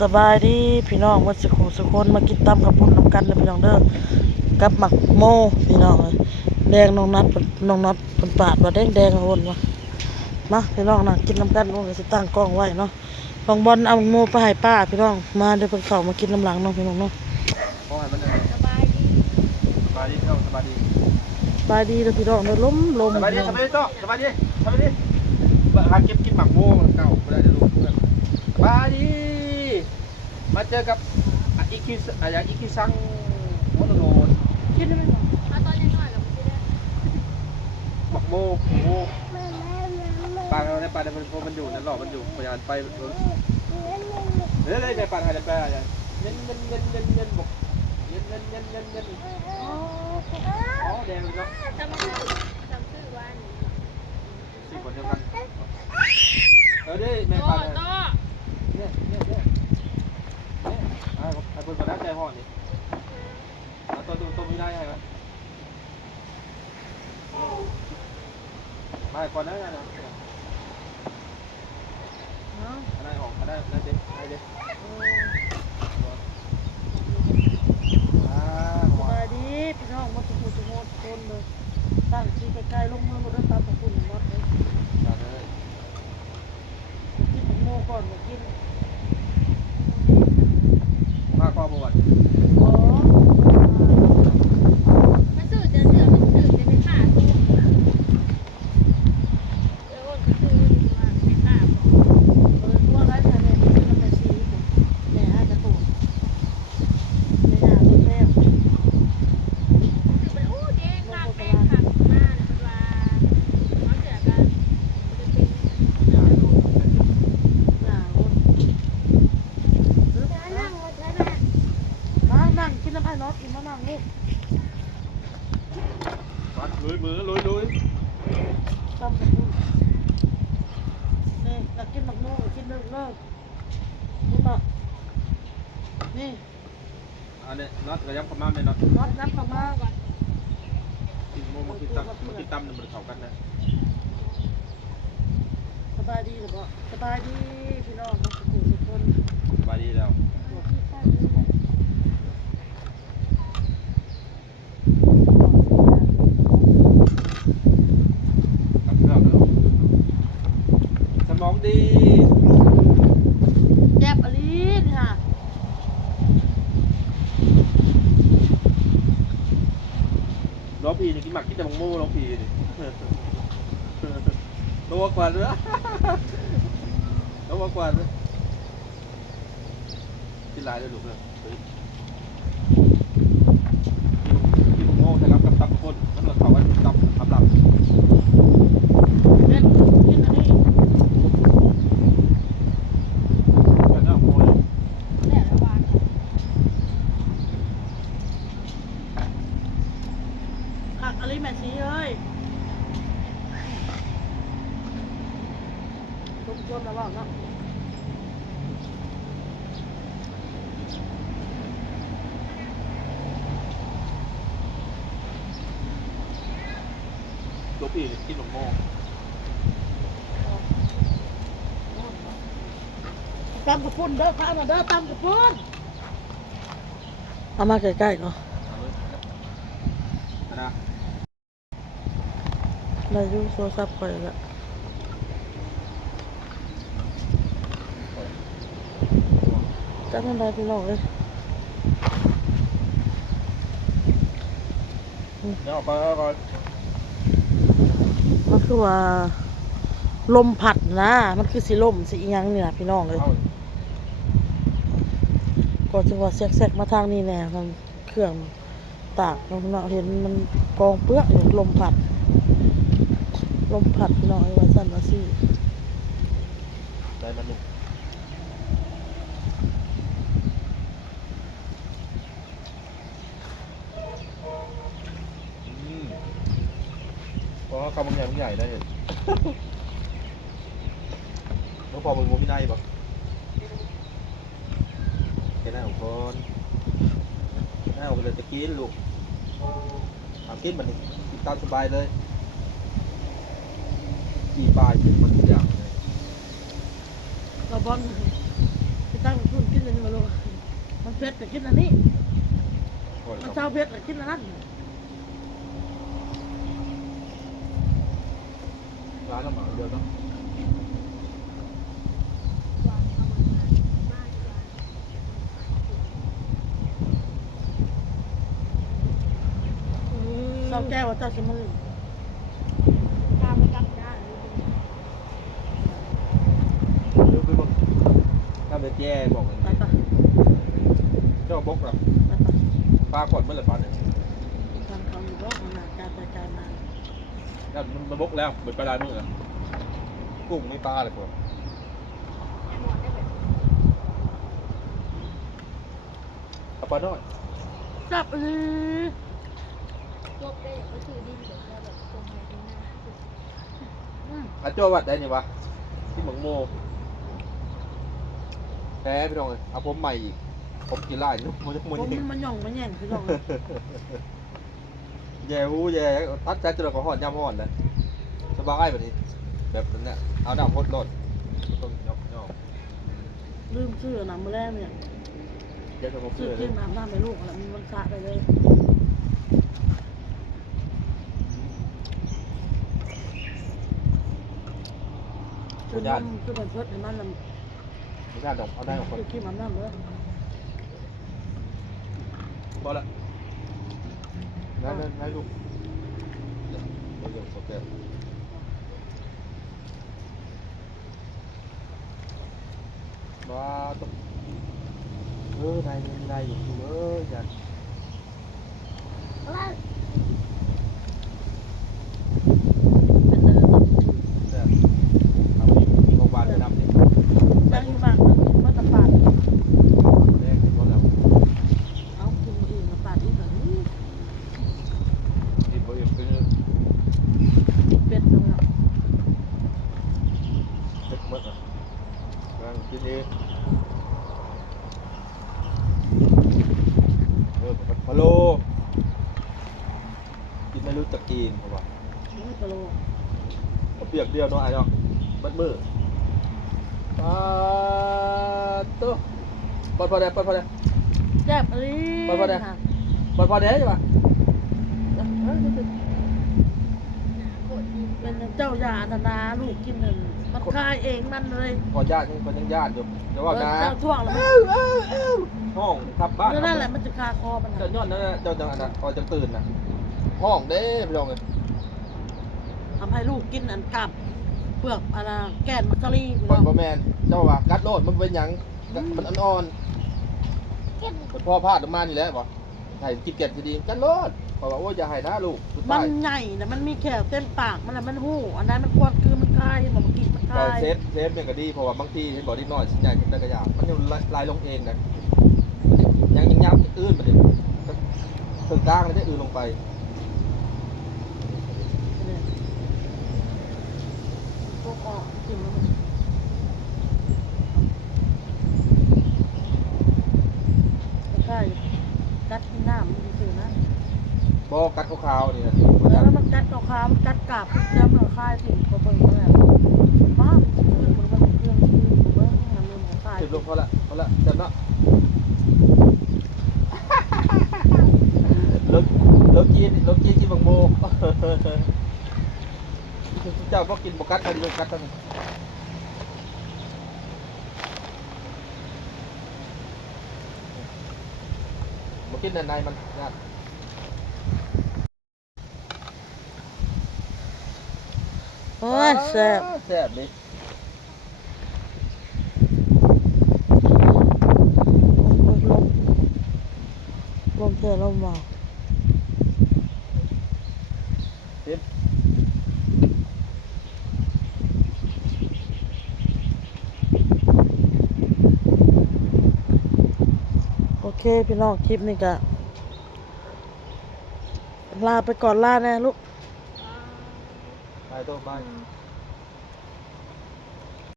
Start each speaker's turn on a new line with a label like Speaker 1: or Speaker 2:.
Speaker 1: สบายดีพี่น้องวัดสุขุสุคนมากินตำขับปุ่นน้ำกันเลยพี่น้องเด้อกับหมักโมพี่น้องเอ้ยแดงน้องนัดน้องนัดเป็นปาดว่าแดงแดงๆวนวะมาพี่น้องนั่งกินน้ำกันโอ้ยสิตั้งกล้องไว้เนาะบางบอลเอาหมักโมไปให้ป้าพี่น้องมาเดี๋ยวเพิ่นเข้ามากินน้ำหลังเน้องพี่น้องเนาะ
Speaker 2: เพราะให้มัน
Speaker 3: สบายดี
Speaker 2: สบายดีพี่น้องสบายดี
Speaker 1: สบายดีเด้อพี่น้องเด้อล้มลม
Speaker 2: สบายดี
Speaker 1: พี่น้อง
Speaker 2: สบายดีโตสบายดีสบายดีหาเก็บกินหมักโม่มันเก่าไม่ได้จะรู้เพื่อนสบายดี มาเจอกับอะอีคิสอะอย่างอีคิซังโมโนโนน
Speaker 1: กินได้ไหมน้อง
Speaker 3: มาตอนยังน้อยกับพี่ได้
Speaker 2: หมักโม่โม่ปลาเราในปลาในมันมันอยู่นั่นหรอมันอยู่พยายามไปเรื่อยๆในปลาไทยในปลาอะไรเย็นเย็นเย็นเย็นเย็นบอกเย็นเย็นเย็นเย็นเย็นอ๋อแดงเลยเนาะ
Speaker 3: จำชื่อจำชื่อว่านี่
Speaker 2: สี่คนเดียวกันเออดิแม่
Speaker 3: โต
Speaker 2: ปลา
Speaker 3: โต
Speaker 2: เนี่ยเนี่ยเนี่ยเนี่ยไอ้ไอ้คนมาได้ใจห่อนี่เอาตัวตัวตัวไม่ได้ให้ไหมมา ก่อนนะนะ
Speaker 1: เนาะ
Speaker 2: อันนั้นขออันนั้นอันนั้นเด็กนั่นเด็ก
Speaker 1: ส
Speaker 2: หัว
Speaker 1: บายดีพี่น้องวัดสุขุสุคนคนเลยตั้งที่ใกล้ๆลงมือหมดแล้วตำขับปุ่นหมดเลย
Speaker 2: มาเลย
Speaker 1: กินหมักโมก่อนมากิน
Speaker 2: มาข้อประวัติ
Speaker 1: อ๋อ
Speaker 3: มาซื้อจะเสือมันซื้อจะเป็นขาตู้เออก็ซื้อดีกว่าเป็นขาบอก
Speaker 1: เออตัวไรแต่เนี่ยกินน้ำมันซีผมแม่ให้กระตูนแม่หาลูกแม่
Speaker 3: ซื้อไปอู้เด้งลากแป้งขาดมาเป็นว่าเขาเสือกันจะเป็น
Speaker 2: อย่าดู
Speaker 1: หนาวนนั่งนั่งกินน้ำไอ้น็อตกินมะนาวลูก
Speaker 2: วัด ลุยมือลุยลุย
Speaker 1: ตำกับปุ่นนี่อยากกินหมักโมกินเลิกเลิกนี่ปะนี่
Speaker 2: อันนี้น็อตกระยับประมาณนี้น็อต
Speaker 1: น็อตนับออกมา
Speaker 3: ก่อน
Speaker 2: กินโมมากินตั้มมากินตั้มเนี่ยมันเข้ากันนะ
Speaker 1: สบายดีหรือเปล่าสบายดีพี่น้องทุกคนทุกคน
Speaker 2: สบายดีแล้ว กับเพื่อนแล้วสมองดี
Speaker 1: แจ็บอลีนี่ค่ะ
Speaker 2: น้องพีนี่กินหมักกินแต่มังโม่น้องพีนี่ตัวกว่าเนื้อตัวกว่าเนื้อกินหลายเลยลูกเลยกินมังโม่ใช่ครับกับตับคนนั่นเหมือนเขาว่าตับตับหลับ
Speaker 1: เล่นกินอันนี้
Speaker 2: เพื่อนเอาโม่เลย
Speaker 3: แต่ละวัน
Speaker 1: ผักอลีแม่สีเอ้ยทุกคนนะว่าเนาะ
Speaker 2: ตัวพีนี่กินมังโม่
Speaker 1: ตำกระปุ่นเด้อข้าวมาเด้อตำกระปุ่นเอามาใกล้ๆเนาะ
Speaker 2: เอาเลยเอานะ
Speaker 1: ได้อยูโทรศัพท์คอยละจังนั้นได้พี่น้องเลย
Speaker 2: เดี๋ยวเอาไปเอาไป
Speaker 1: มันคือว่าลมพัดนะ มันคือสีลมสีอิหยังนี่นะพี่น้องเลย
Speaker 2: เอา
Speaker 1: ก็จึงว่าแซกๆมาทางนี้แน่มันเครื่องตากเนาะพี่น้องเห็นมันกองเปลือกอยู่ลมพัด ลมพัดพี่น้องไอ้ว่าสั่นว่าซี่
Speaker 2: ได้มันลูกอืมเพราะว่าคำบางอย่างมันใหญ่ได้เห็นแล้วพอมันโมไม่ได้ปะแค่นั้นของคนแค่นั้นเอาไปเลยจะกินลูกเอากินมันนี่กินตามสบายเลย กี่ปลายกินหมดทุกอย่างเลย
Speaker 1: กระบอนตั้งทุนกินอันนี้มาลูกมันเผ็ดก็กินอันนี้
Speaker 2: โอ้ย
Speaker 1: มันเช้าเผ็ดก็กินอันนั้น
Speaker 2: ร้านน้ำหมาเดียวเนาะ
Speaker 3: วางเอามันมาบ้านวาง
Speaker 1: เช้าแก้วว่าเจ้าสิมาลืม
Speaker 3: ตามไปกลับด้านนี้เป็น
Speaker 2: เดี๋ยวไปบอก ถ้าไปแจ้บอกกัน
Speaker 1: ไปปะ
Speaker 2: เจ้าบกหรอ
Speaker 1: ไปปะ
Speaker 2: ปลาก่อนเมื่อไหร่ปลาเนี่ย
Speaker 1: ทำเขาอยู่รอบขนาดการไปการมา
Speaker 2: แล้วมันมันบกแล้วเหมือนปลาดานู่นอะกุ้งไม่ปลาเลยพวก
Speaker 3: หมอนได้แบบ
Speaker 2: เอาปลาน้อย
Speaker 1: จับเลย
Speaker 3: พวกได้อย่างก็คือดินเดี๋ยวเราแบบตรงไปตรงหน้าสุด
Speaker 1: อืม
Speaker 2: อาโจ้วัดได้นี่วะที่หมองโม แพ้พี่น้องเลยเอาผมใหม่อีกผมกินไล่นุ่มมันจะ
Speaker 1: ผ
Speaker 2: มัน
Speaker 1: ม
Speaker 2: ยิง
Speaker 1: มันหย่องมันแย่งพี่น้อง
Speaker 2: แย่หูแย่ตัดใจจนเราก็หอนย่ำหอนเลยสบายแบบนี้ แบบนั้นเนี่ยเอาดำพดรถต้องยอกยอก
Speaker 1: ลืมชื่อหนังมาแรกเนี่ย
Speaker 2: เดี๋ยวจะมา
Speaker 1: ชื่
Speaker 2: เพื่
Speaker 1: อ
Speaker 2: อเล
Speaker 1: กิ
Speaker 2: ย
Speaker 1: นน้ำน้ำไปลูกแล้วมันมันสะไปเลยคือนมคือเป็นเพิดให้มันลำ
Speaker 2: ไม่ได้ดอกเอาได้ของคน
Speaker 1: คือกินมันน้ำเลย
Speaker 2: พอละนั่นนั่นให้ลูกเดี๋ยวเดี๋ยวโอเคว้าต้องเออนายนายอยู่เอออย่า
Speaker 1: เป็นเดิน
Speaker 2: แต่เอามีมีของหวานจะนำนี่
Speaker 1: ยังอยู่บ้านมันตะปาด
Speaker 2: แรกเห็นว่าแล้ว
Speaker 1: เอากินอื่นมาปาดอีกแบบนี้
Speaker 2: กินบ่อิ่มเป็น
Speaker 1: เป็ดตรงนั้น
Speaker 2: เผ็ดหมดอะกำลังกินเองเออพะโลกินไม่รู้ จักกินเพราะว่า
Speaker 1: ไม่กะโล
Speaker 2: เอาเปียกเดียวเนาะไอ้เนาะมัดมือปาตุ๊ปอดพอได้ปอดพอได้
Speaker 1: แซ่บอะไร
Speaker 2: ไปไปเด้อปอดพอได้ใช่ปะ
Speaker 3: โคตรดี
Speaker 1: เป็นเจ้ายานานาลูกกินนั่นมันคายเองมันเลย
Speaker 2: พอญาติยังคนยังญาติอยู่เดี๋ยวว่านะ
Speaker 1: เจ้าท่วงแล้วมัน
Speaker 2: ห้องทับบ้าน
Speaker 1: นั่นแหละมันจะคาคอมัน
Speaker 2: เจ้าย้อนนั่นน่ะเจ้าจังอันน่ะพอจะตื่นน่ะ ห้องเด้พี่น้องเอ้ย
Speaker 1: ทำให้ลูกกินอันกับเปลือกอะไรแก่นมักกะลี
Speaker 2: บอลบอแมนเจ้าว่ากัดโลดมันเป็นหยังมันอ่อนๆมันพ่อพลาดออกมานี่แหละบ่ให้กินเก็ดสิดีกัดโลดเพราะว่าโอ้ยอย่าให้นะลูกสุด
Speaker 1: มั
Speaker 2: ท้านย
Speaker 1: ใหญ่นะมันมีแขวเต้นปากมันน่ะมันหู้อันนั้นมันควรคือมันคายมันเมื่อกี้มัน
Speaker 2: แต่
Speaker 1: คาย
Speaker 2: เซฟเซฟเนี่ยก็ดีเพราะว่าบางทีเห็นบอกนิดหน่อยสิใหญ่ขึ้นได้ก็ยากมันยังลายลงเองนะยังยังยับอื่นไปเลยถึงกลางแล้วจะอื่นลงไป
Speaker 1: เนี่ยพว กออกกินแล้วมันใช่กัดที่หน้ามันคือนะ
Speaker 2: บ่กัดขาวๆนี่นะ
Speaker 1: แล้วมันกัดขาวๆมันกัดกาบเจ้ามันคายสิก็เบิ่งมาแล้วป้ามันคือมันมันเครื่องคือเบิ่งมันมันคาย
Speaker 2: สิบลงพอละพอละเต็มละรถรถจีนรถจีนจีนบังโม เจ้าก็กินบกัดกันโยกัดกันบ่กินในในมันยาก
Speaker 1: โอ้ยแซ่บ
Speaker 2: แซ่บดิ
Speaker 1: ลมลมเทลมมา
Speaker 2: เต็ม
Speaker 1: โอ เคพี่น้องคลิปนี้ก็ลาไปก่อนลาแน่ลูก
Speaker 2: ไปโต้ไป